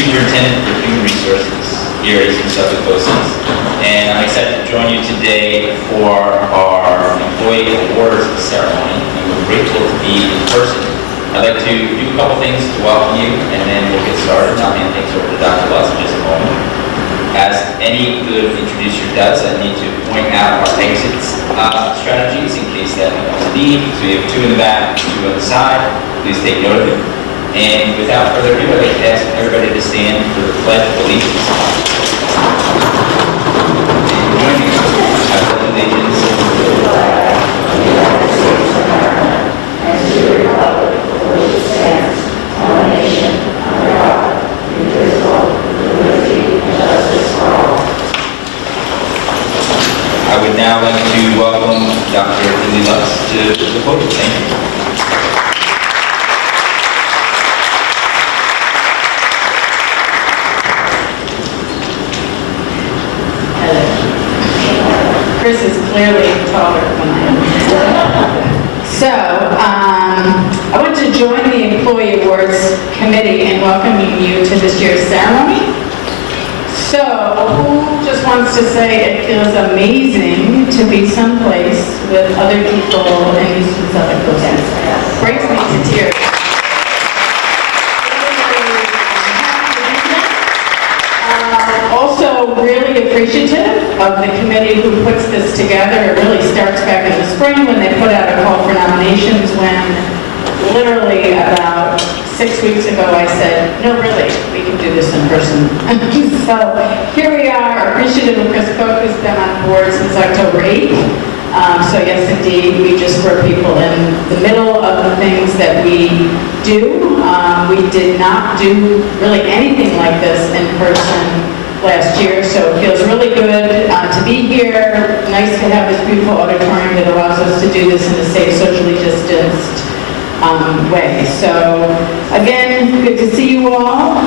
Superintendent for Human Resources here at Eastern Suffolk BOCES, and I'm excited to join you today for our Employee Awards ceremony, and we're grateful to be in person. I'd like to do a couple things to welcome you, and then we'll get started. I'll hand things over to Dr. Lutz in just a moment. As any good introducer does, I need to point out our exit strategies in case that becomes a need. So we have two in the back, two on the side. Please take note of it. And without further ado, I'd like to ask everybody to stand for the Pledge of Allegiance. And join me. I pledge allegiance to the flag of the United States of America and to the republic for which it stands, one nation, under God, indivisible, with liberty and justice for all. I would now like to welcome Dr. Lily Lutz to the podium. Thank you. Chris is clearly taller than I am. So, I want to join the Employee Awards Committee in welcoming you to this year's ceremony. So, who just wants to say it feels amazing to be someplace with other people in Eastern Suffolk BOCES? Brings me to tears. Also really appreciative of the committee who puts this together. It really starts back in the spring when they put out a call for nominations, when literally about 6 weeks ago I said, no really, we can do this in person. So here we are, appreciative of Chris Cook, who's been on board since October 8th. So yes, indeed, we just were people in the middle of the things that we do. We did not do really anything like this in person last year, so it feels really good to be here. Nice to have this beautiful auditorium that allows us to do this in a safe, socially distanced way. So again, good to see you all.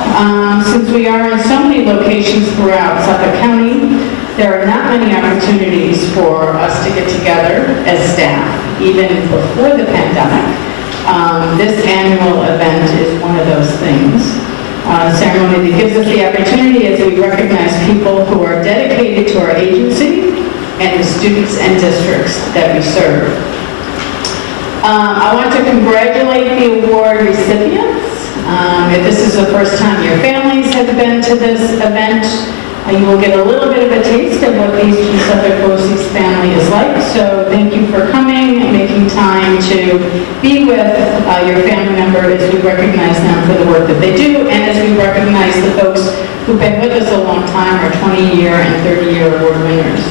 Since we are in so many locations throughout Suffolk County, there are not many opportunities for us to get together as staff, even before the pandemic. This annual event is one of those things. Ceremony that gives us the opportunity as we recognize people who are dedicated to our agency and the students and districts that we serve. I want to congratulate the award recipients. If this is the first time your families have been to this event, you will get a little bit of a taste of what the Eastern Suffolk BOCES family is like. So thank you for coming and making time to be with your family member as we recognize them for the work that they do, and as we recognize the folks who've been with us a long time, our 20-year and 30-year award winners.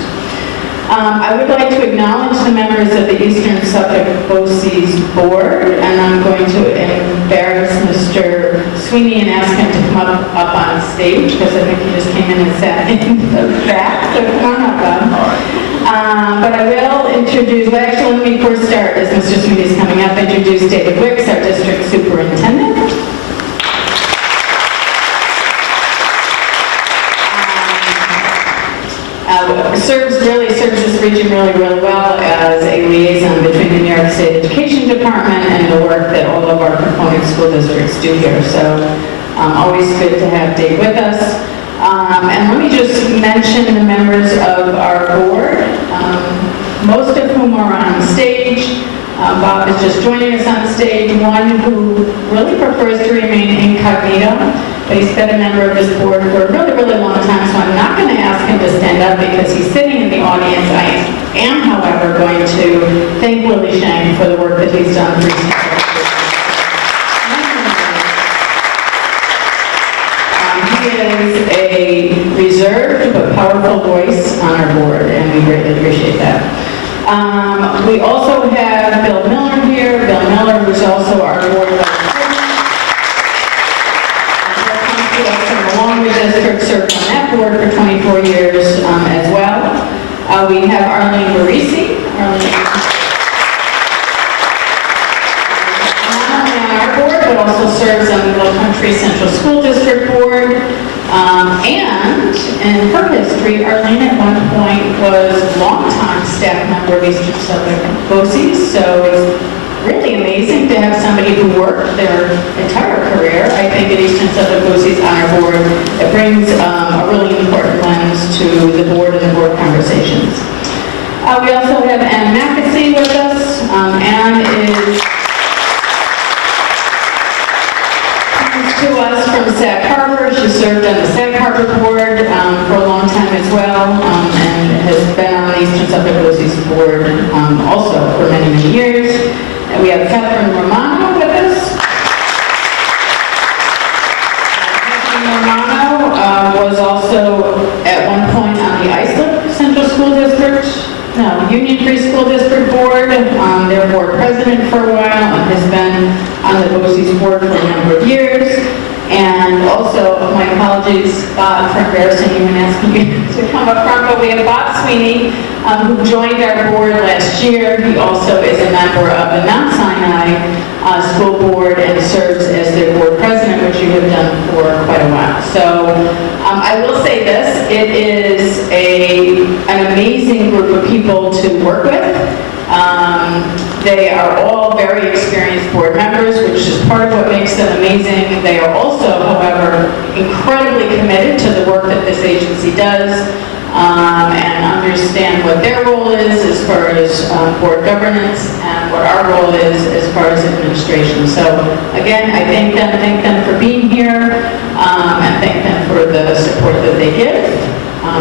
I would like to acknowledge the members of the Eastern Suffolk BOCES board, and I'm going to embarrass Mr. Sweeney and ask him to come up on stage, because I think he just came in and sat in the back, so come on up. But I will introduce, well actually let me first start, as Mr. Sweeney is coming up, introduce David Wicks, our district superintendent. Serves this region really well as a liaison between the New York State Education Department and the work that all of our component school districts do here. So always good to have Dave with us. And let me just mention the members of our board, most of whom are on stage. Bob is just joining us on stage, one who really prefers to remain incognito, but he's been a member of this board for a really long time, so I'm not going to ask him to stand up because he's sitting in the audience. I am, however, going to thank Willie Shang for the work that he's done for Eastern Suffolk. He is a reserved but powerful voice on our board, and we greatly appreciate that. We also have Bill Miller here. Bill Miller, who's also our board vice president. He'll come to us from the Longwood District, served on that board for 24 years as well. We have Arlene Barisi. Arlene, not only on our board, but also serves on the Middle Country Central School District Board. And in her history, Arlene at one point was longtime staff member of Eastern Suffolk BOCES, so it's really amazing to have somebody who worked their entire career, I think, at Eastern Suffolk BOCES on our board be with us. Anne comes to us from Sag Harbor. She served on the Sag Harbor board for a long time as well, and has been on the Eastern Suffolk BOCES board also for many, many years. And we have Catherine Romano with us. Romano was also at one point on the Islip Central School District, Union Free School District Board, their board president for a while, and has been on the BOCES board for a number of years. And also, my apologies, Bob, for embarrassing you and asking you to come up front, but we have Bob Sweeney, who joined our board last year. He also is a member of the Mount Sinai School Board and serves as their board president, which you have done for quite a while. So I will say this, it is an amazing group of people to work with. They are all very experienced board members, which is part of what makes them amazing. They are also, however, incredibly committed to the work that this agency does, and understand what their role is as far as board governance and what our role is as far as administration. So again, I thank them for being here, and thank them for the support that they give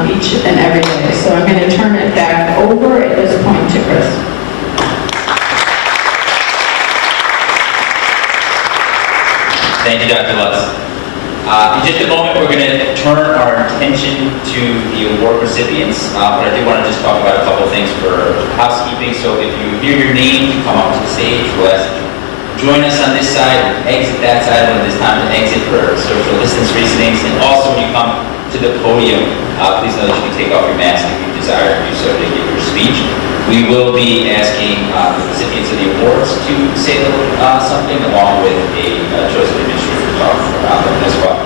each and every day. So I'm going to turn it back over at this point to Chris. Thank you, Dr. Lutz. In just a moment, we're going to turn our attention to the award recipients, but I do want to just talk about a couple things for housekeeping. So if you hear your name, you come up to the stage, we'll ask you to join us on this side, exit that side when it is time to exit for social distance reasons. And also when you come to the podium, please know that you can take off your mask if you desire to do so to give your speech. We will be asking the recipients of the awards to say something along with a chosen administrator to talk about them as well.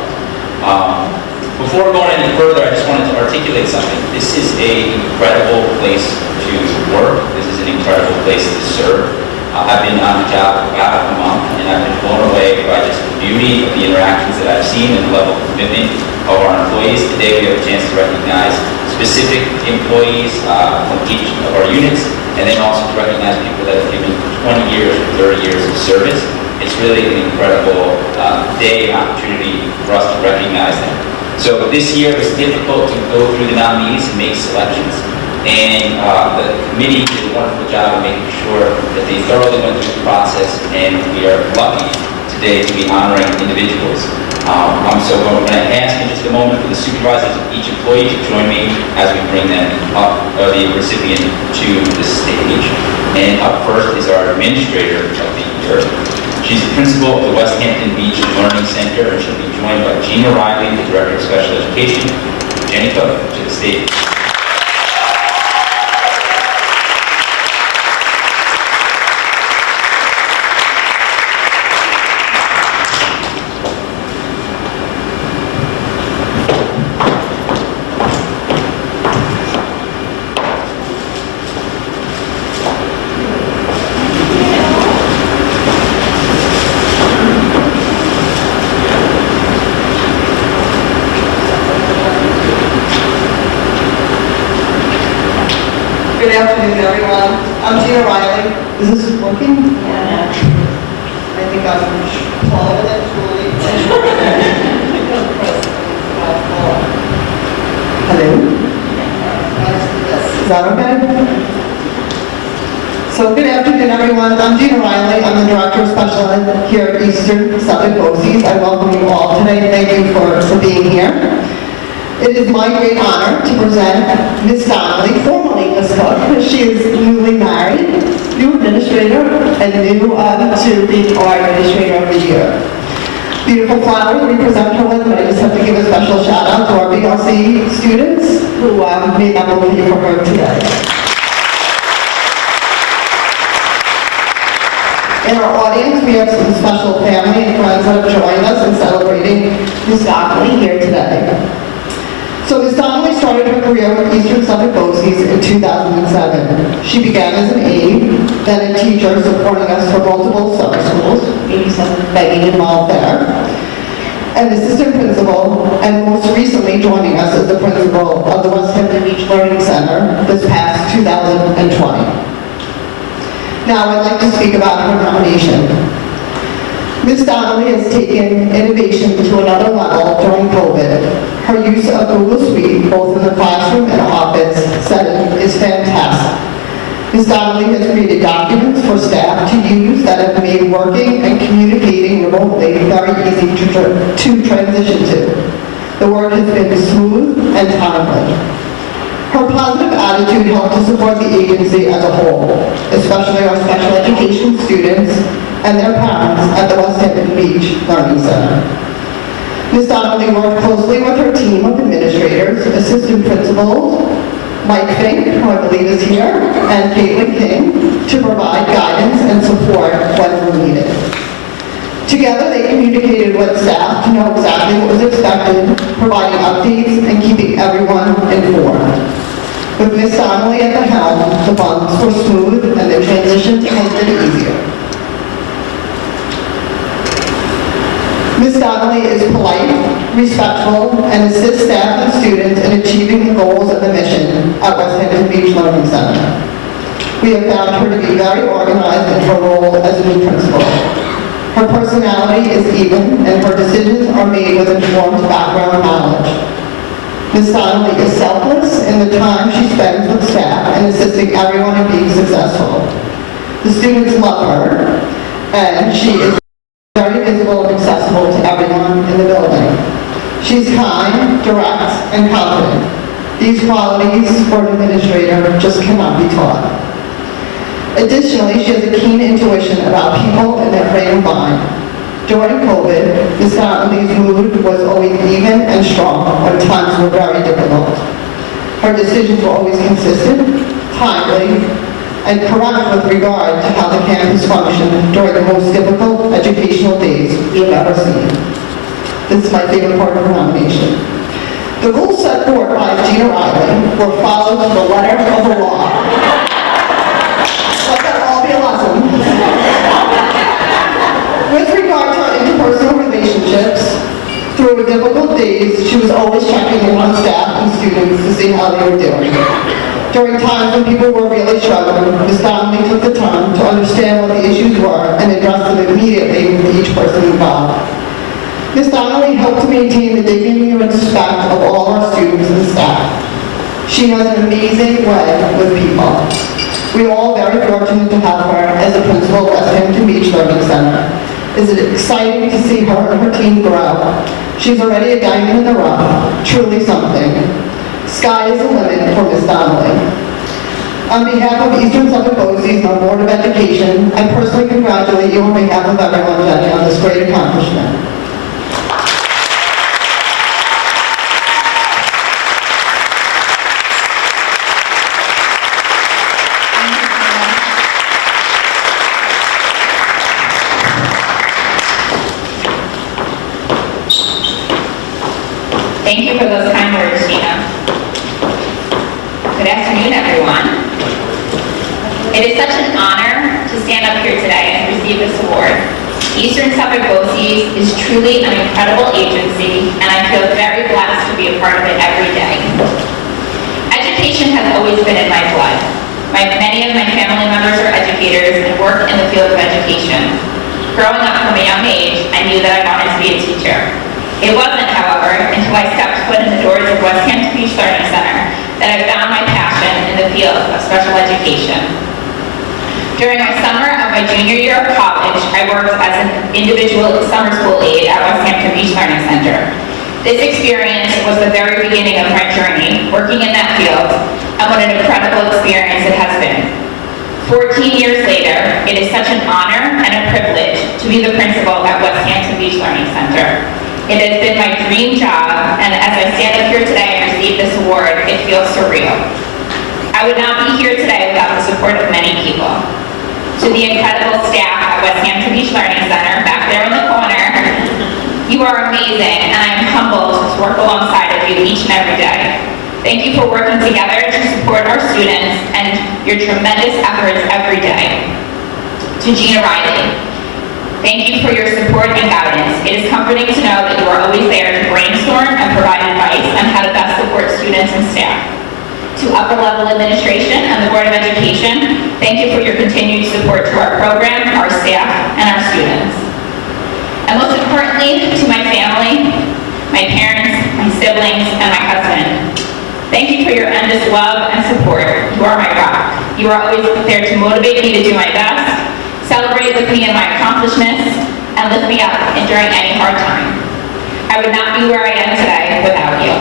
Before going any further, I just wanted to articulate something. This is an incredible place to work. This is an incredible place to serve. I've been on the job for about a month, and I've been blown away by just the beauty of the interactions that I've seen and the level of commitment of our employees. Today we have a chance to recognize specific employees from each of our units, and then also to recognize people that have given 20 years or 30 years of service. It's really an incredible day and opportunity for us to recognize them. So this year it was difficult to go through the nominees and make selections, and the committee did a wonderful job of making sure that they thoroughly went through the process, and we are lucky today to be honoring individuals. So I'm going to ask in just a moment for the supervisors of each employee to join me as we bring them up, the recipient to the stage. And up first is our administrator of the year. She's the principal of the West Hampton Beach Learning Center, and she'll be joined by Gina Riley, the director of special education. Jenny Cook, to the stage. Good afternoon, everyone. I'm Gina Riley. Is this working? Yeah. I think I'm taller than Julie. Hello? Is that okay? So good afternoon, everyone. I'm Gina Riley. I'm the Director of Special Ed here at Eastern Suffolk BOCES. I welcome you all today. Thank you for being here. It is my great honor to present Ms. Donnelly, formerly Ms. Cook. She is newly married, new administrator, and new to be our administrator of the year. Beautiful flowers we present her with, but I just have to give a special shout out to our BLC students who made that movie for her today. In our audience, we have some special family and friends that have joined us in celebrating Ms. Donnelly here today. So Ms. Donnelly started her career with Eastern Suffolk BOCES in 2007. She began as an aide, then a teacher supporting us for multiple summer schools, 87 begging involved there, an assistant principal, and most recently joining us as the principal of the West Hampton Beach Learning Center this past 2020. Now I'd like to speak about her nomination. Ms. Donnelly has taken innovation to another level during COVID. Her use of Google Suite, both in the classroom and office setting, is fantastic. Ms. Donnelly has created documents for staff to use that have made working and communicating remotely very easy to transition to. The work has been smooth and timely. Her positive attitude helped to support the agency as a whole, especially our special education students and their parents at the West Hampton Beach Learning Center. Ms. Donnelly worked closely with her team of administrators, assistant principals, Mike Fink, who I believe is here, and Caitlin King, to provide guidance and support when needed. Together, they communicated with staff to know exactly what was expected, providing updates and keeping everyone informed. With Ms. Donnelly at the helm, the bumps were smooth and the transition has been easier. Ms. Donnelly is polite, respectful, and assists staff and students in achieving the goals of the mission at West Hampton Beach Learning Center. We have found her to be very organized in her role as a new principal. Her personality is even, and her decisions are made with informed background knowledge. Ms. Donnelly is selfless in the time she spends with staff and assisting everyone in being successful. The students love her, and she is very visible and accessible to everyone in the building. She's kind, direct, and confident. These qualities for an administrator just cannot be taught. Additionally, she has a keen intuition about people and their frame of mind. During COVID, Ms. Donnelly's mood was always even and strong when times were very difficult. Her decisions were always consistent, timely, and correct with regard to how the campus functioned during the most difficult educational days we've ever seen. This is my favorite part of her nomination. The rules set forth by Gina Riley were followed to the letter of the law. Let that all be a lesson. With regard to our interpersonal relationships, through difficult days, she was always checking in on staff and students to see how they were doing. During times when people were really struggling, Ms. Donnelly took the time to understand what the issues were and address them immediately with each person involved. Ms. Donnelly helped to maintain the dignity and respect of all our students and staff. She has an amazing way with people. We are all very fortunate to have her as the principal of West Hampton Beach Learning Center. It is exciting to see her and her team grow. She's already a diamond in the rough, truly something. Sky is the limit for Ms. Donnelly. On behalf of Eastern Suffolk BOCES and our Board of Education, I personally congratulate you on behalf of everyone, Jenny, on this great accomplishment. Thank you for those kind words, Gina. Good afternoon, everyone. It is such an honor to stand up here today and receive this award. Eastern Suffolk BOCES is truly an incredible agency, and I feel very blessed to be a part of it every day. Education has always been in my blood. Many of my family members are educators and work in the field of education. Growing up from a young age, I knew that I wanted to be a teacher. It wasn't, however, until I stepped foot in the doors of West Hampton Beach Learning Center that I found my passion in the field of special education. During my summer of my junior year of college, I worked as an individual summer school aide at West Hampton Beach Learning Center. This experience was the very beginning of my journey working in that field, and what an incredible experience it has been. 14 years later, it is such an honor and a privilege to be the principal at West Hampton Beach Learning Center. It has been my dream job, and as I stand up here today and receive this award, it feels surreal. I would not be here today without the support of many people. To the incredible staff at West Hampton Beach Learning Center, back there in the corner, you are amazing, and I am humbled to work alongside of you each and every day. Thank you for working together to support our students and your tremendous efforts every day. To Gina Riley, thank you for your support and guidance. It is comforting to know that you are always there to brainstorm and provide advice on how to best support students and staff. To upper level administration and the Board of Education, thank you for your continued support to our program, our staff, and our students. And most importantly, to my family, my parents, my siblings, and my husband. Thank you for your endless love and support. You are my rock. You are always there to motivate me to do my best, celebrate with me in my accomplishments, and lift me up during any hard time. I would not be where I am today without you.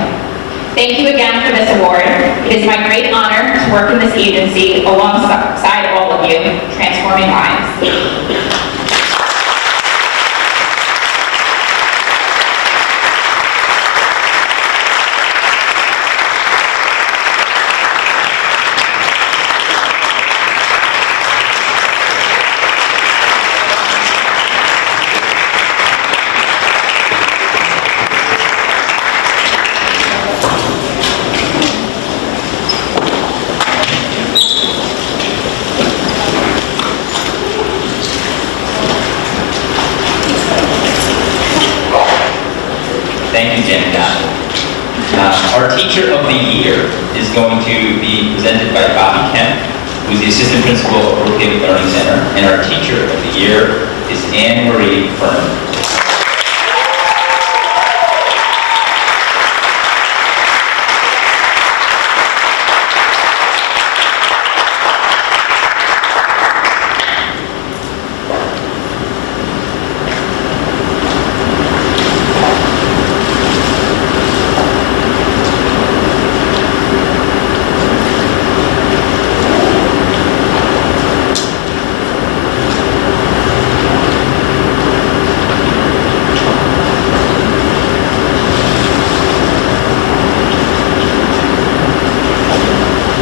Thank you again for this award. It is my great honor to work in this agency alongside all of you, transforming lives. Thank you, Jen. Our Teacher of the Year is going to be presented by Bobby Kemp, who's the Assistant Principal of Brookhaven Learning Center, and our Teacher of the Year is Anne Marie Furman.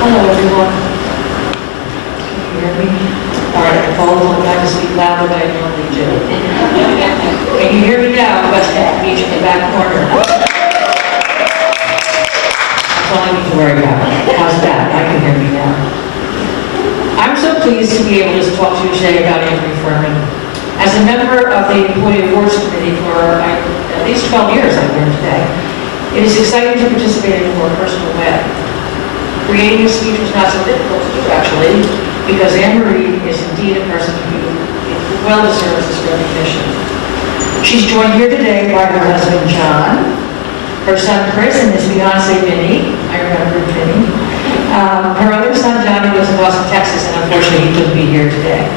Hello, everyone. Can you hear me? All right, I apologize, I'm trying to speak louder than I normally do. Can you hear me now? West End, meet you in the back corner. That's all I need to worry about. How's that? I can hear me now. I'm so pleased to be able to talk to you today about Anne Marie Furman. As a member of the Employee Awards Committee for at least 12 years, I've learned today, it is exciting to participate in a more personal way. Creating a speech was not so difficult to do, actually, because Anne Marie is indeed a person who well deserves this recognition. She's joined here today by her husband, John, her son, Chris, and his fiancée, Vinny. I remember Vinny. Her other son, Johnny, lives in Austin, Texas, and unfortunately, he couldn't be here today.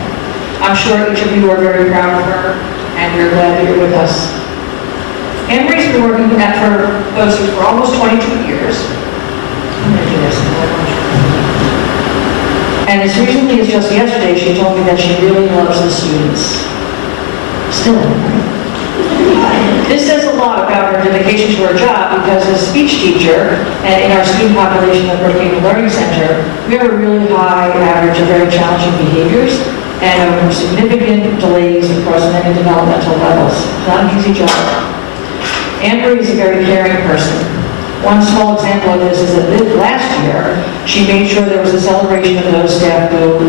I'm sure each of you are very proud of her, and we're glad that you're with us. Anne Marie's been working for BOCES for almost 22 years. I'm going to do this. And as recently as just yesterday, she told me that she really loves the students. Still. This says a lot about her dedication to her job because as a speech teacher and in our student population at Brookhaven Learning Center, we have a really high average of very challenging behaviors and significant delays across many developmental levels. It's not an easy job. Anne Marie is a very caring person. One small example of this is that last year, she made sure there was a celebration of those staff who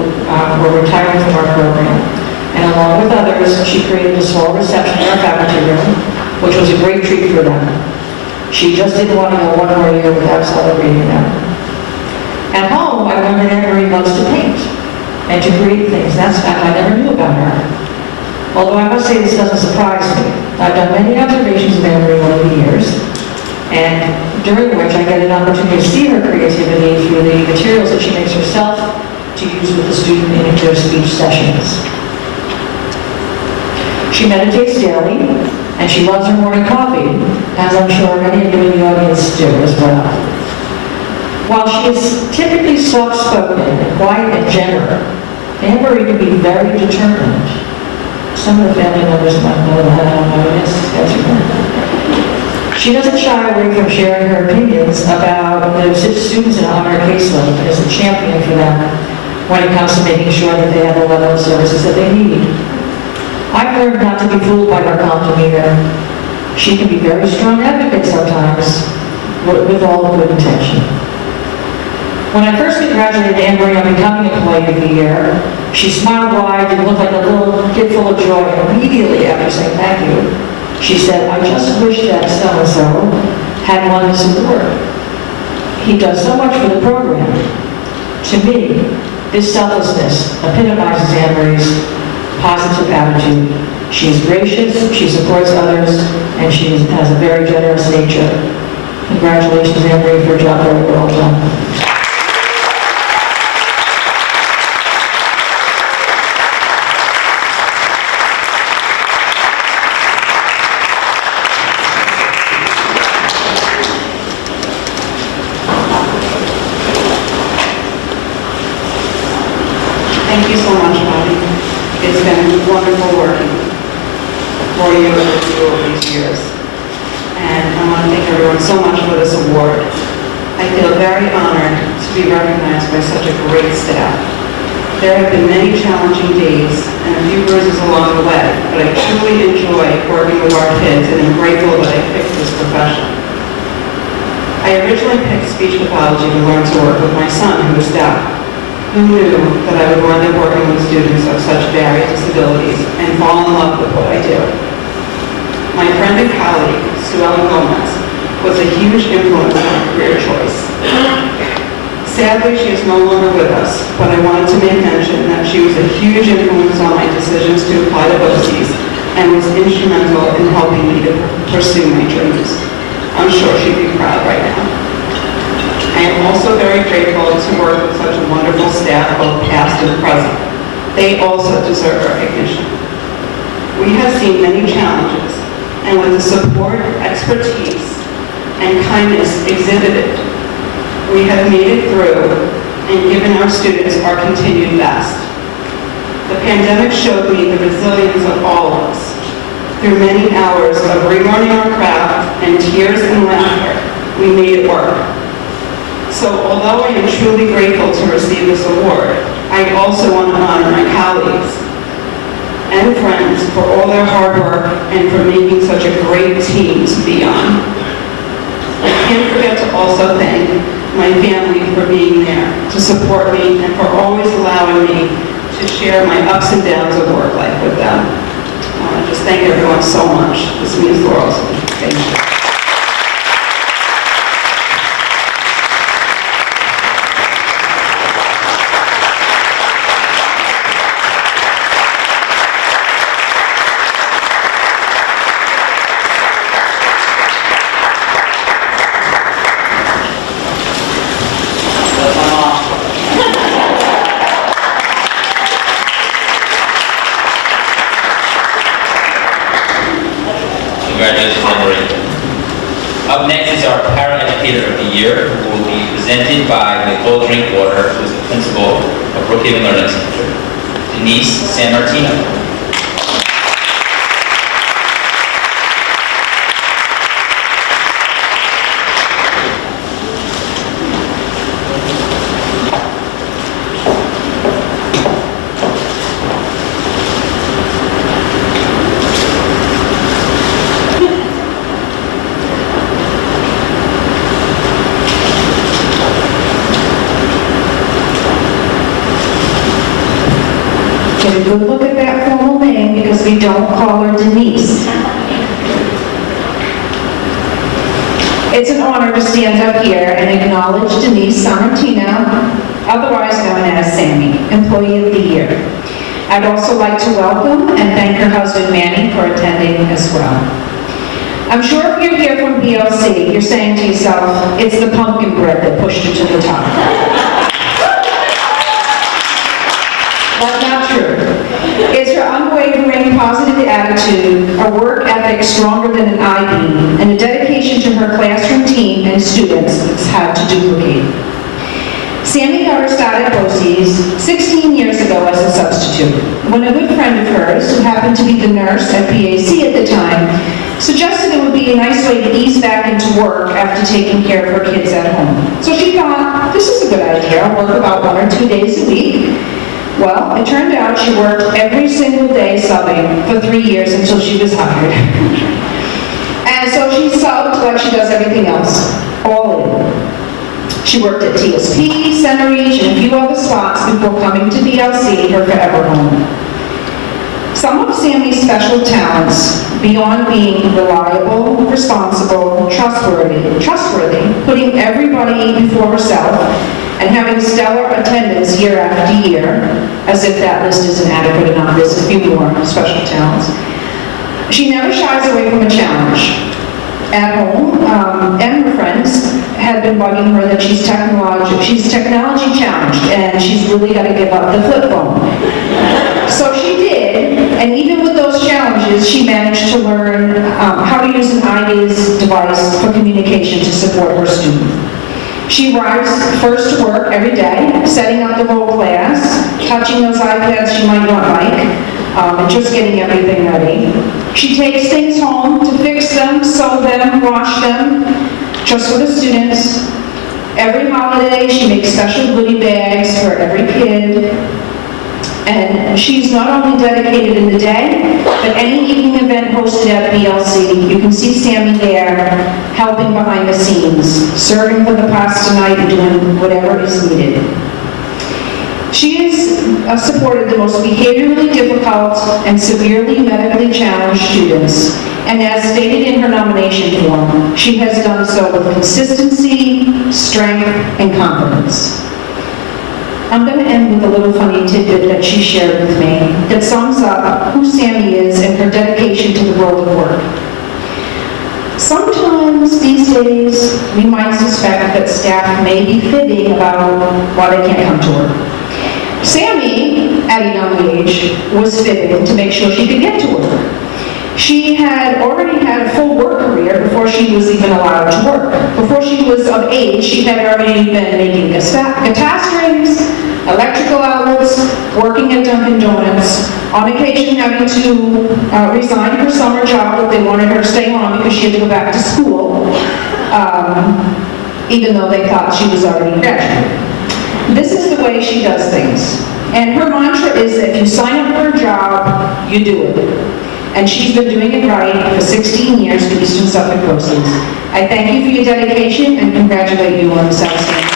were retiring from our program. And along with others, she created a small reception in our faculty room, which was a great treat for them. She just didn't want to go one more year without celebrating them. At home, I learned that Anne Marie loves to paint and to create things. That's a fact I never knew about her. Although I must say this doesn't surprise me. I've done many observations of Anne Marie over the years, and during which I get an opportunity to see her creativity through the materials that she makes herself to use with the student in their speech sessions. She meditates daily, and she loves her morning coffee, as I'm sure many of you in the audience do as well. While she is typically soft-spoken and quiet and gentle, Anne Marie can be very determined. Some of the family members might know that, I don't know, that's her. She doesn't shy away from sharing her opinions about the students on her caseload and is a champion for them when it comes to making sure that they have the level of services that they need. I've learned not to be fooled by her calm demeanor. She can be a very strong advocate sometimes, with all good intention. When I first congratulated Anne Marie on becoming Employee of the Year, she smiled wide and looked like a little kid full of joy. Immediately after saying thank you, she said, "I just wish that so-and-so had won this award. He does so much for the program. To me, This selflessness epitomizes Anne Marie's positive attitude. She's gracious, she supports others, and she has a very generous nature. Congratulations, Anne Marie, for a job very well done. Thank you so much, Bobby. It's been wonderful working for you and with you over these years. And I want to thank everyone so much for this award. I feel very honored to be recognized by such a great staff. There have been many challenging days and a few bruises along the way, but I truly enjoy working with our kids and am grateful that I picked this profession. I originally picked speech pathology to learn to work with my son, who is deaf. Who knew that I would wind up working with students of such varied disabilities and fall in love with what I do? My friend and colleague, Sue Ellen Gomez, was a huge influence on my career choice. Sadly, she is no longer with us, but I wanted to make mention that she was a huge influence on my decisions to apply to BOCES and was instrumental in helping me to pursue my dreams. I'm sure she'd be proud right now. I am also very grateful to work with such a wonderful staff, both past and present. They also deserve recognition. We have seen many challenges, and with the support, expertise, and kindness exhibited, we have made it through and given our students our continued best. The pandemic showed me the resilience of all of us. Through many hours of relearning our craft and tears and laughter, we made it work. So although I am truly grateful to receive this award, I also want to honor my colleagues and friends for all their hard work and for making such a great team to be on. I can't forget to also thank my family for being there to support me and for always allowing me to share my ups and downs of work life with them. I want to just thank everyone so much. This means the world to me. Thank you. Congratulations, Anne Marie. Up next is our Para-Educator of the Year, who will be presented by Nicole Drinkwater, who is the principal of Brookhaven Learning Center, Denise San Martino. Get a good look at that formal name because we don't call her Denise. It's an honor to stand up here and acknowledge Denise San Martino, otherwise known as Sammy, Employee of the Year. I'd also like to welcome and thank her husband Manny for attending as well. I'm sure if you're here from BLC, you're saying to yourself, it's the pumpkin bread that pushed her to the top. That's not true. It's her unwavering positive attitude, a work ethic stronger than an I-beam, and a dedication to her classroom team and students it's hard to duplicate. Sammy got her start at BOCES 16 years ago as a substitute, when a good friend of hers, who happened to be the nurse at PAC at the time, suggested it would be a nice way to ease back into work after taking care of her kids at home. So she thought, this is a good idea, I'll work about 1 or 2 days a week. Well, it turned out she worked every single day subbing for 3 years until she was hired. And so she subbed like she does everything else, all in. She worked at TSP, Center Reach, and a few other spots before coming to BLC, her forever home. Some of Sammy's special talents, beyond being reliable, responsible, trustworthy, putting everybody before herself, and having stellar attendance year after year, as if that list isn't adequate enough, there's a few more special talents. She never shies away from a challenge. At home, and her friends had been bugging her that she's technology challenged, and she's really got to give up the flip phone. So she did, and even with those challenges, she managed to learn how to use an iGaze device for communication to support her student. She arrives first to work every day, setting up the whole class, touching those iPads she might not like, and just getting everything ready. She takes things home to fix them, sew them, wash them, just for the students. Every holiday, she makes special goodie bags for every kid. And she's not only dedicated in the day, but any evening event hosted at BLC, you can see Sammy there helping behind the scenes, serving for the pasta night and doing whatever is needed. She has supported the most behaviorally difficult and severely medically challenged students, and as stated in her nomination form, she has done so with consistency, strength, and confidence. I'm going to end with a little funny tidbit that she shared with me that sums up who Sammy is and her dedication to the world of work. Sometimes these days, we might suspect that staff may be fibbing about why they can't come to work. Sammy, at a young age, was fibbing to make sure she could get to work. She had already had a full work career before she was even allowed to work. Before she was of age, she had already been making guitar strings, electrical outlets, working at Dunkin' Donuts, on occasion having to resign her summer job if they wanted her to stay on because she had to go back to school, even though they thought she was already graduated. This is the way she does things. And her mantra is that if you sign up for a job, you do it. And she's been doing it right for 16 years for Eastern Suffolk BOCES. I thank you for your dedication and congratulate you on this outstanding.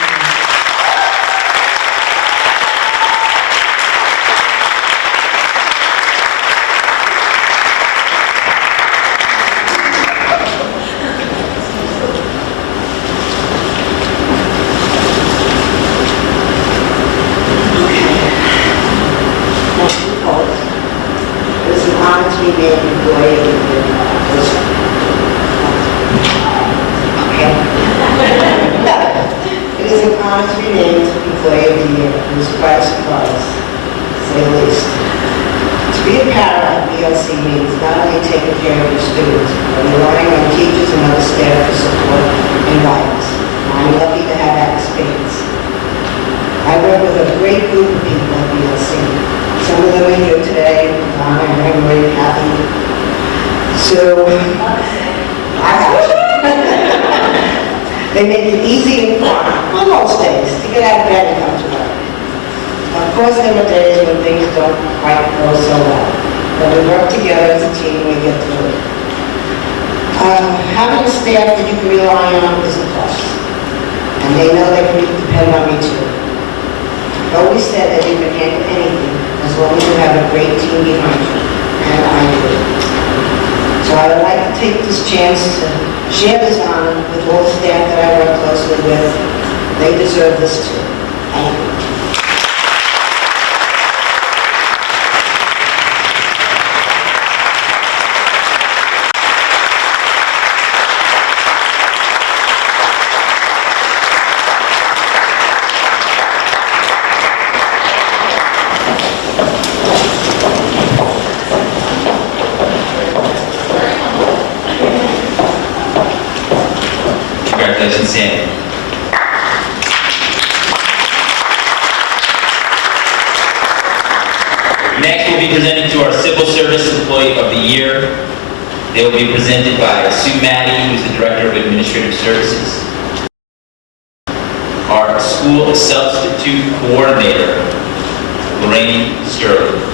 They make it easy and fun, on most days, to get out of bed and come to work. Of course, there are days when things don't quite go so well, but we work together as a team and we get through it. Having a staff that you can rely on is a plus, and they know they can depend on me too. I've always said that you can handle anything as long as you have a great team behind you, and I do. So I would like to take this chance to share this honor with all the staff that I work closely with. They deserve this too. Thank you. Congratulations, Sandy. Next, we'll be presenting to our Civil Service Employee of the Year. They will be presented by Sue Maddie, who's the Director of Administrative Services. Our School Substitute Coordinator, Lorraine Sterling.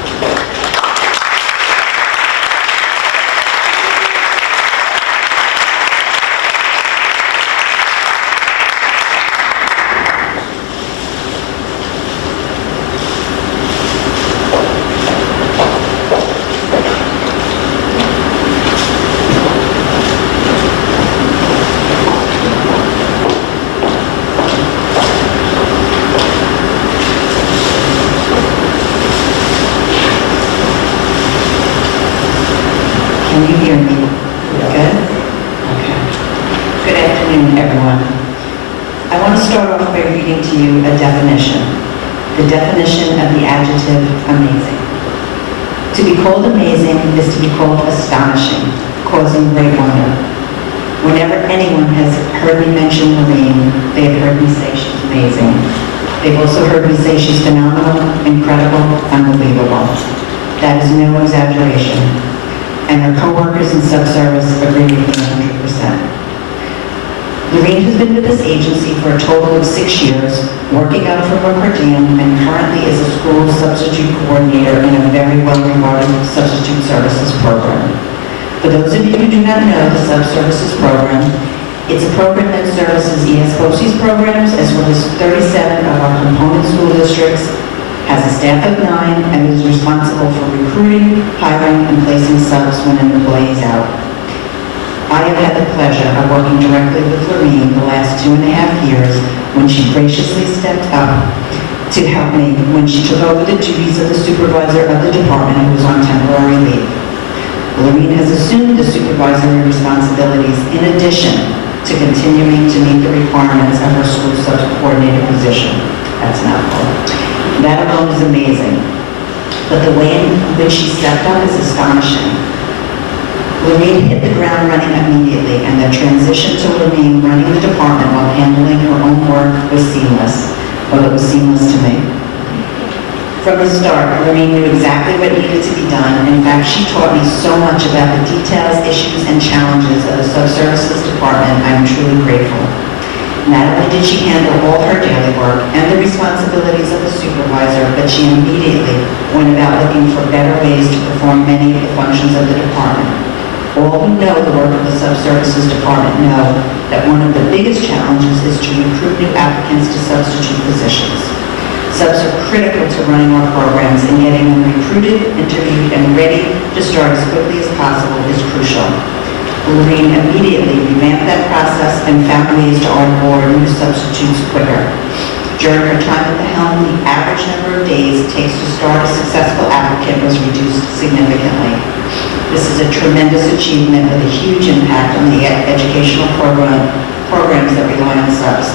everyone. I want to start off by reading to you a definition. The definition of the adjective amazing. To be called amazing is to be called astonishing, causing great wonder. Whenever anyone has heard me mention Maureen, they have heard me say she's amazing. They've also heard me say she's phenomenal, incredible, unbelievable. That is no exaggeration. And her coworkers in subservice agree with me 100%. Lorraine has been with this agency for a total of 6 years, working out from her per diem, and currently is a school substitute coordinator in a very well-regarded substitute services program. For those of you who do not know the sub-services program, it's a program that services ESPOCI's programs as well as 37 of our component school districts, has a staff of 9, and is responsible for recruiting, hiring, and placing subs when an employee is out. I have had the pleasure of working directly with Lorraine the last 2.5 years when she graciously stepped up to help me when she took over the duties of the supervisor of the department who was on temporary leave. Lorraine has assumed the supervisory responsibilities in addition to continuing to meet the requirements of her school sub-coordinator position. That's an mouthful. That alone is amazing, but the way in which she stepped up is astonishing. Lorraine hit the ground running immediately, and the transition to Lorraine running the department while handling her own work was seamless. Well, it was seamless to me. From the start, Lorraine knew exactly what needed to be done. In fact, she taught me so much about the details, issues, and challenges of the sub-services department. I am truly grateful. Not only did she handle all her daily work and the responsibilities of the supervisor, but she immediately went about looking for better ways to perform many of the functions of the department. All who know the work of the sub-services department know that one of the biggest challenges is to recruit new applicants to substitute positions. Subs are critical to running our programs, and getting them recruited, interviewed, and ready to start as quickly as possible is crucial. Lorraine immediately revamped that process and found ways to onboard new substitutes quicker. During her time at the helm, the average number of days it takes to start a successful applicant was reduced significantly. This is a tremendous achievement with a huge impact on the educational programs that rely on subs.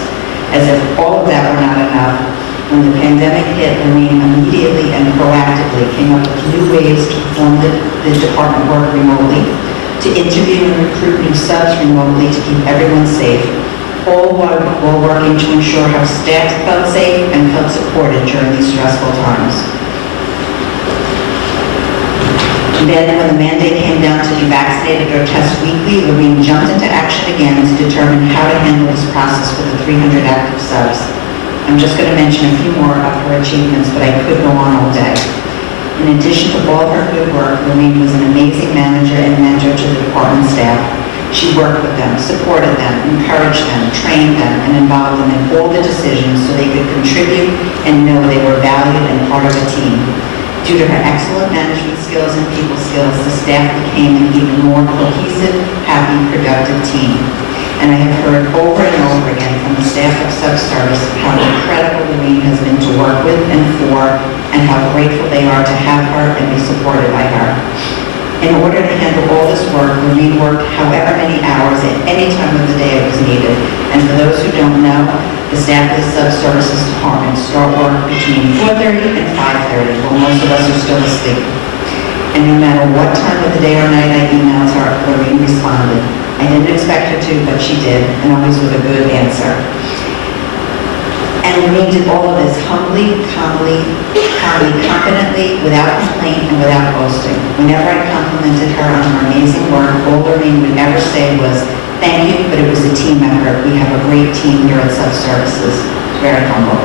As if all of that were not enough, when the pandemic hit, Lorraine immediately and proactively came up with new ways to perform the department work remotely, to interview and recruit new subs remotely to keep everyone safe, all while working to ensure our staff felt safe and felt supported during these stressful times. Then, when the mandate came down to be vaccinated or test weekly, Lorraine jumped into action again to determine how to handle this process for the 300 active subs. I'm just going to mention a few more of her achievements, but I could go on all day. In addition to all her good work, Lorraine was an amazing manager and mentor to the department staff. She worked with them, supported them, encouraged them, trained them, and involved them in all the decisions so they could contribute and know they were valued and part of a team. Due to her excellent management skills and people skills, the staff became an even more cohesive, happy, productive team. And I have heard over and over again from the staff of subservice how incredible Lorraine has been to work with and for, and how grateful they are to have her and be supported by her. In order to handle all this work, Lorraine worked however many hours at any time of the day it was needed. And for those who don't know, the staff of the sub-services department start work between 4:30 and 5:30, while most of us are still asleep. And no matter what time of the day or night I emailed her, Lorraine responded. I didn't expect her to, but she did, and always with a good answer. And Lorraine did all of this humbly, calmly, confidently, without complaint, and without boasting. Whenever I complimented her on her amazing work, all Lorraine would ever say was, "Thank you, but it was a team effort. We have a great team here at Subservices." Very humble.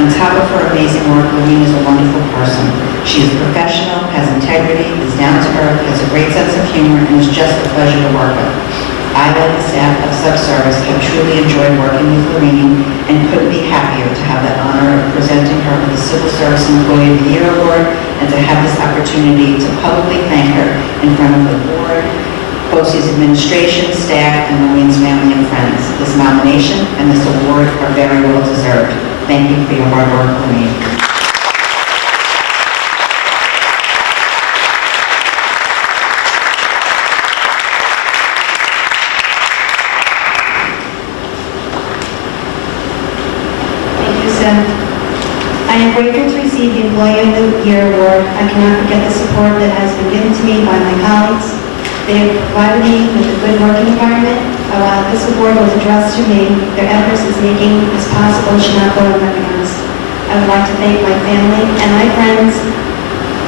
On top of her amazing work, Lorraine is a wonderful person. She is professional, has integrity, is down to earth, has a great sense of humor, and is just a pleasure to work with. I, like the staff of Subservice, have truly enjoyed working with Lorraine and couldn't be happier to have the honor of presenting her with the Civil Service Employee of the Year Award and to have this opportunity to publicly thank her in front of the board, BOCES administration, staff, and Lorraine's family and friends. This nomination and this award are very well deserved. Thank you for your hard work, Lorraine. President. I am grateful to receive the Employee of the Year Award. I cannot forget the support that has been given to me by my colleagues. They have provided me with a good working environment. While this award was addressed to me, their efforts in making this possible should not go unrecognized. I would like to thank my family and my friends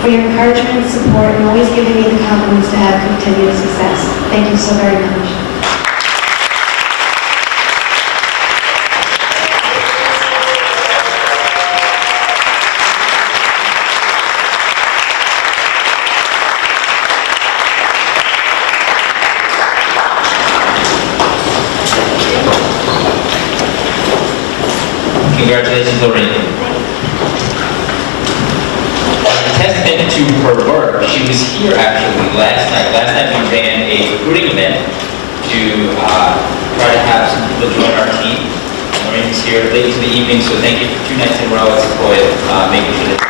for your encouragement and support and always giving me the confidence to have continued success. Thank you so very much. Congratulations, Lorraine. A testament to her work, she was here actually last night. Last night we ran a recruiting event to try to have some people join our team. Lorraine was here late into the evening, so thank you for 2 nights in a row at Sequoia, making sure that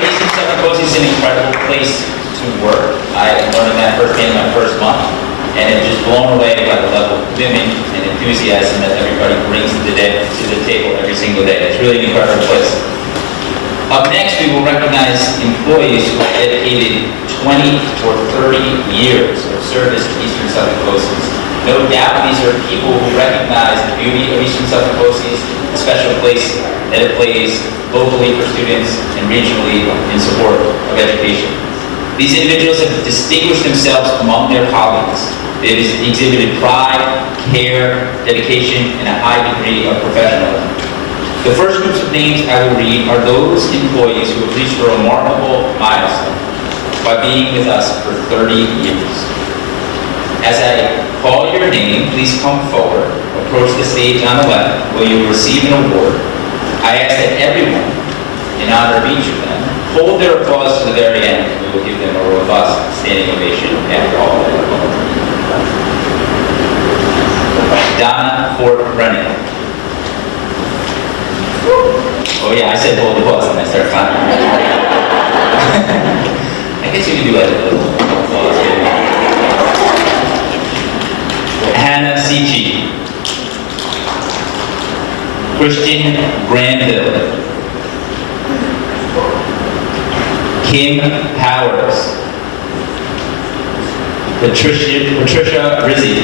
Eastern Suffolk Coast is an incredible place to work. I learned that firsthand my first month. And I'm just blown away by the level of commitment and enthusiasm that everybody brings to the table every single day. It's really an incredible place. Up next, we will recognize employees who have dedicated 20 or 30 years of service to Eastern Suffolk BOCES. No doubt these are people who recognize the beauty of Eastern Suffolk BOCES, the special place that it plays locally for students and regionally in support of education. These individuals have distinguished themselves among their colleagues. They've exhibited pride, care, dedication, and a high degree of professionalism. The first groups of names I will read are those employees who have reached a remarkable milestone by being with us for 30 years. As I call your name, please come forward, approach the stage on the left where you will receive an award. I ask that everyone, in honor of each of them, hold their applause to the very end. We will give them a robust standing ovation after all of them. Donna Fort Brennan. Oh yeah, I said hold the applause and I started clapping. I guess you could do like a little applause. Hannah Sichi. Christian Granville. Kim Powers. Patricia Rizzi.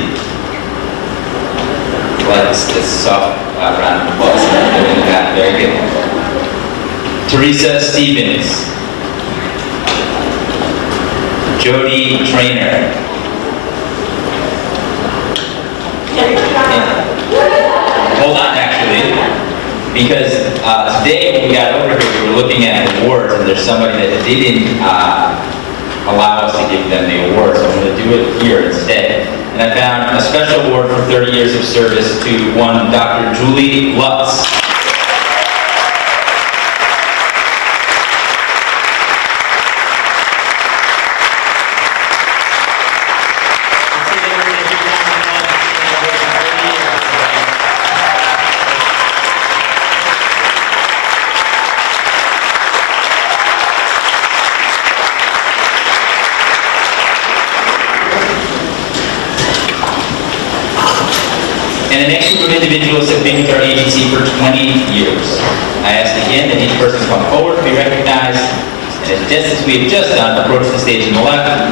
Like this soft round of applause. Very good. Teresa Stevens. Jody Trainer. Hold on, actually, because today when we got over here, we were looking at awards, and there's somebody that didn't allow us to give them the award, so I'm going to do it here instead. And I found a special award for 30 years of service to one Dr. Julie Lutz. And the next group of individuals have been with our agency for 20 years. I ask again that each person come forward to be recognized, and just as we have just done, approach the stage on the left,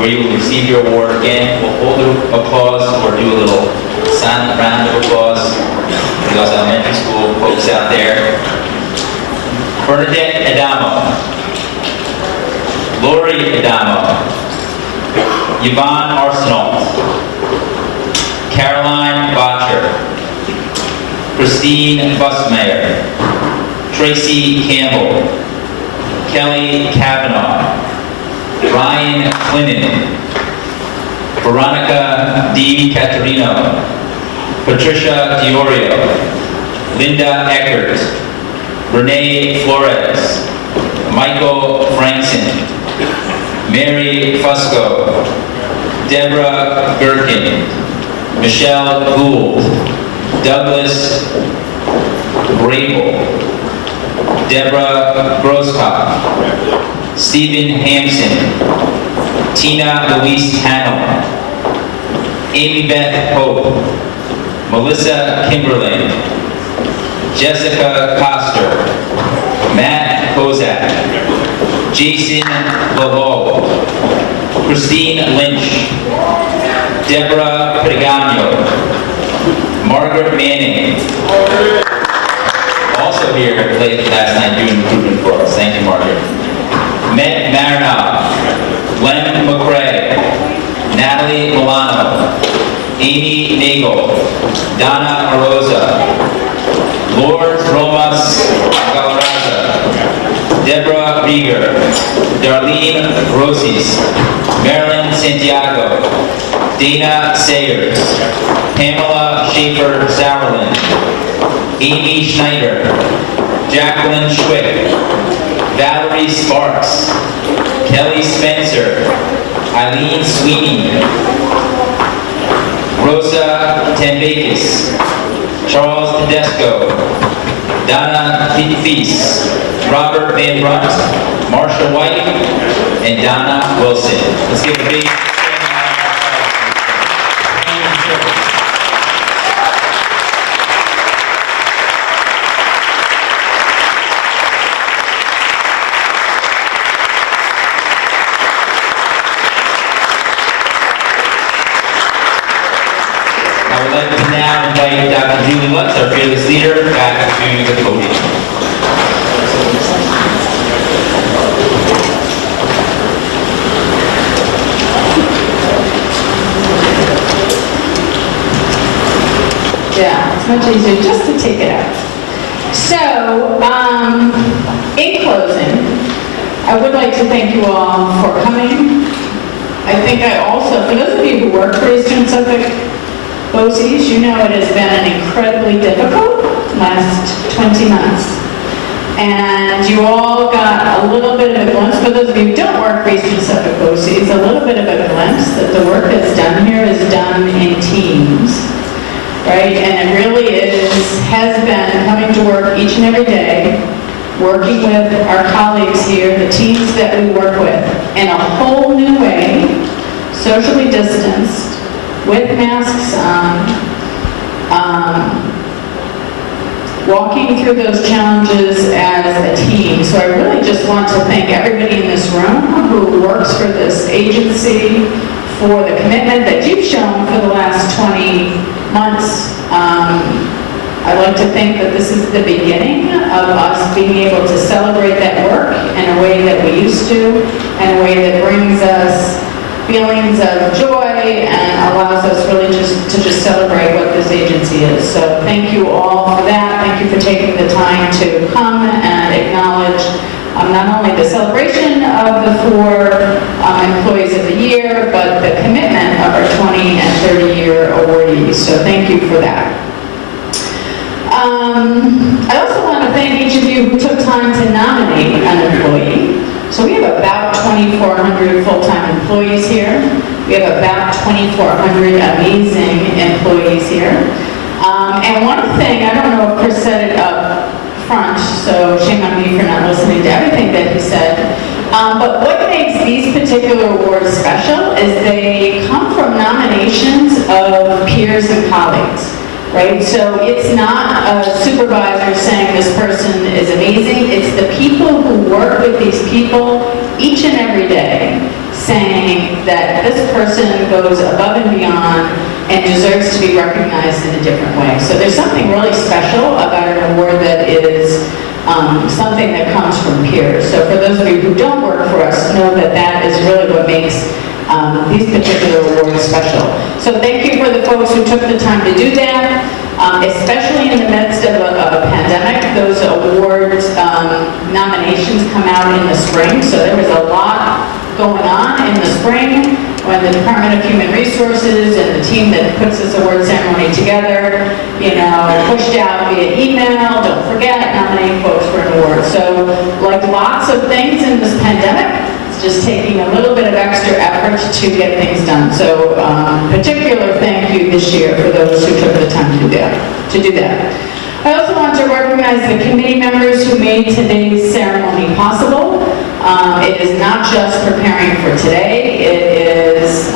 where you will receive your award. Again, we'll hold the applause or do a little silent round of applause for those elementary school folks out there. Bernadette Adamo. Lori Adamo. Yvonne Arsenault. Caroline Botcher, Christine Busmeyer, Tracy Campbell, Kelly Kavanaugh, Ryan Clinton, Veronica Di Caterino, Patricia Diorio, Linda Eckert, Renee Flores, Michael Frankson, Mary Fusco, Deborah Gherkin, Michelle Gould, Douglas Grable, Deborah Grosskopf, Stephen Hampson, Tina Louise Hanover, Amy Beth Pope, Melissa Kimberlin, Jessica Coster, Matt Kozak, Jason Laveau, Christine Lynch, Deborah Pagano, Margaret Manning, also here late last night doing recruitment for us. Thank you, Margaret. Matt Marinoff, Len McCrae, Natalie Milano, Amy Nagel, Donna Marosa, Lord Romas Galarraza, Deborah Rieger, Darlene Rosis, Marilyn Santiago, Dana Sayers, Pamela Schaefer-Sauerland, Amy Schneider, Jacqueline Schwick, Valerie Sparks, Kelly Spencer, Eileen Sweeney, Rosa Tambakis, Charles Tedesco, Donna Feast, Robert Van Brunt, Marsha White, and Donna Wilson. Let's give a big I would like to now invite Dr. Julie Lutz, our fearless leader, back to the podium. Yeah, it's much easier just to take it out. So, in closing, I would like to thank you all for coming. I think I also, for those of you who work for Eastern Suffolk BOCES, you know it has been an incredibly difficult last 20 months. And you all got a little bit of a glimpse, for those of you who don't work for Eastern Suffolk BOCES, a little bit of a glimpse that the work that's done here is done in teams, right? And it really has been coming to work each and every day, working with our colleagues here, the teams that we work with, in a whole new way, socially distanced, with masks on, walking through those challenges as a team. So I really just want to thank everybody in this room who works for this agency for the commitment that you've shown for the last 20 months. I'd like to think that this is the beginning of us being able to celebrate that work in a way that we used to, in a way that brings us feelings of joy and allows us really to just celebrate what this agency is. So thank you all for that. Thank you for taking the time to come and acknowledge not only the celebration of the 4 employees of the year, but the commitment of our 20 and 30-year awardees. So thank you for that. I also want to thank each of you who took time to nominate an employee. So we have about 2,400 full-time employees here. We have about 2,400 amazing employees here. And one thing, I don't know if Chris said it up front, so shame on me for not listening to everything that he said. But what makes these particular awards special is they come from nominations of peers and colleagues. Right? So it's not a supervisor saying this person is amazing. It's the people who work with these people each and every day saying that this person goes above and beyond and deserves to be recognized in a different way. So there's something really special about an award that is something that comes from peers. So for those of you who don't work for us, know that that is really what makes these particular awards special. So thank you for the folks who took the time to do that, especially in the midst of a pandemic. Those awards nominations come out in the spring, so there was a lot going on in the spring when the Department of Human Resources and the team that puts this award ceremony together, pushed out via email, don't forget, nominate folks for an award. So like lots of things in this pandemic, just taking a little bit of extra effort to get things done. So particular thank you this year for those who took the time to do that. I also want to recognize the committee members who made today's ceremony possible. It is not just preparing for today, it is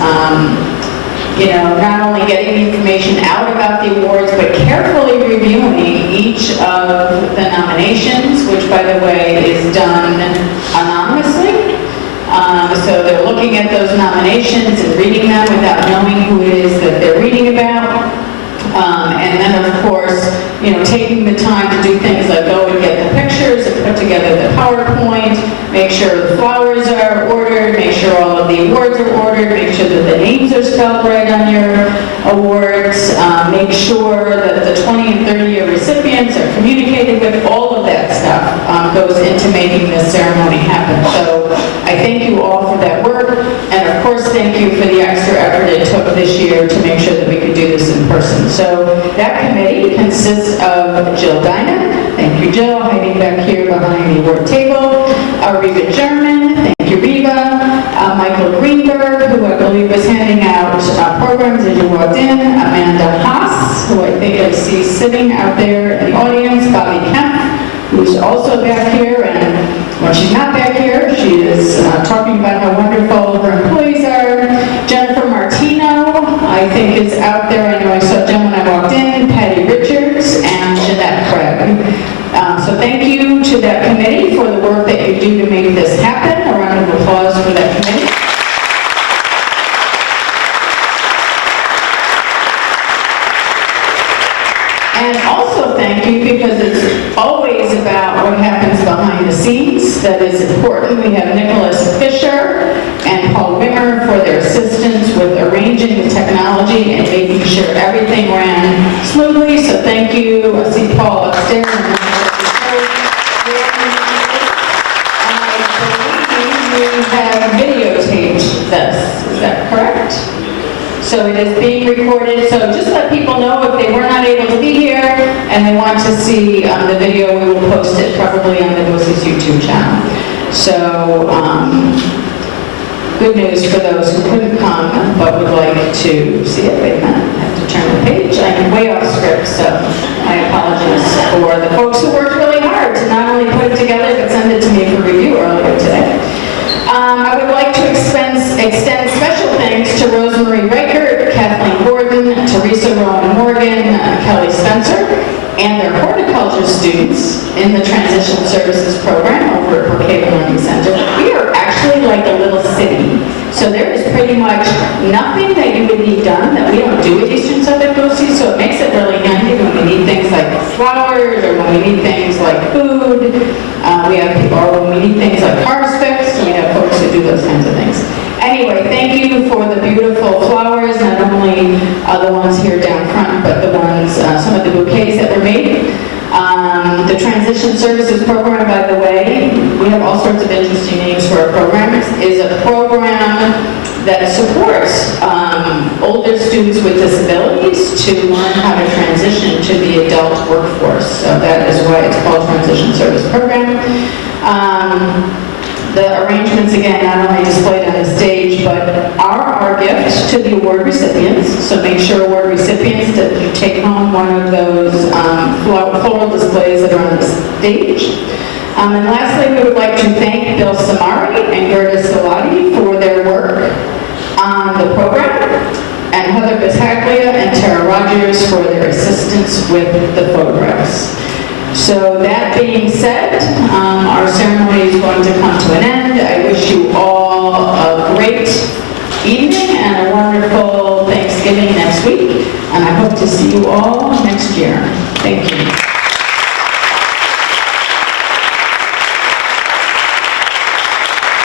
not only getting the information out about the awards, but carefully reviewing each of the nominations, which, by the way, is done anonymously. So they're looking at those nominations and reading them without knowing who it is that they're reading about. And then, of course, taking the time to do things like go and get the pictures and put together the PowerPoint, make sure the flowers are ordered, make sure all of the awards are ordered, make sure that the names are spelled right on your awards, make sure that the 20 and 30-year recipients are communicated with. All of that stuff goes into making this ceremony happen. So I thank you all for that work, and of course thank you for the extra effort it took this year to make sure that we could do this in person. So that committee consists of Jill Dinah, thank you Jill, hiding back here behind the award table, Reva German, thank you Reva, Michael Greenberg, who I believe was handing out programs as you walked in, Amanda Haas, who I think I see sitting out there in the audience, Bobby Kemp, who's also back here, and when she's not back here, she is talking about how wonderful her employees are. Jennifer Martino, I think, is out there. I know I saw Jen when I walked in, Patty Richards, and Jeanette Craig. So thank you to that committee for the work that you do to make this happen. A round of applause for that committee. And also thank you, because it's always about what happens behind the scenes that is important. We have Nicholas Fisher and Paul Wimmer for their assistance with arranging the technology and making sure everything ran smoothly. So thank you. I see Paul upstairs. And I believe we have videotaped this. Is that correct? So it is being recorded, so just let people know if they were not able to be here and they want to see the video, we will post it probably on the BOCES YouTube channel. So, good news for those who couldn't come but would like to see it. Wait a minute, I have to turn the page. I'm way off script, so my apologies for the folks who worked really hard to not only put it together but send it to me for review earlier today. I would like to extend special thanks to Rosemary Reichert, Kathleen Gordon, Teresa Rowan Morgan, Kelly Spencer, and their horticulture students in the Transition Services Program over at Brookhaven Learning Center. We are actually like a little city, so there is pretty much nothing that you would need done that we don't do at Eastern Suffolk BOCES, so it makes it really handy when we need things like flowers or when we need things like food. We have people, or when we need things like cars fixed, we have folks who do those kinds of things. Anyway, thank you for the beautiful flowers, not only the ones here down front, but the ones, some of the bouquets that were made. The Transition Services Program, by the way, we have all sorts of interesting names for our programs, is a program that supports older students with disabilities to learn how to transition to the adult workforce. So that is why it's called Transition Service Program. The arrangements, again, not only displayed on the stage, but are our gift to the award recipients. So make sure award recipients that you take home one of those floral displays that are on the stage. And lastly, we would like to thank Bill Samari and Gerda Salati for their work on the program, and Heather Battaglia and Tara Rogers for their assistance with the photographs. So that being said, our ceremony is going to come to an end. I wish you all a great evening and a wonderful Thanksgiving next week, and I hope to see you all next year. Thank you.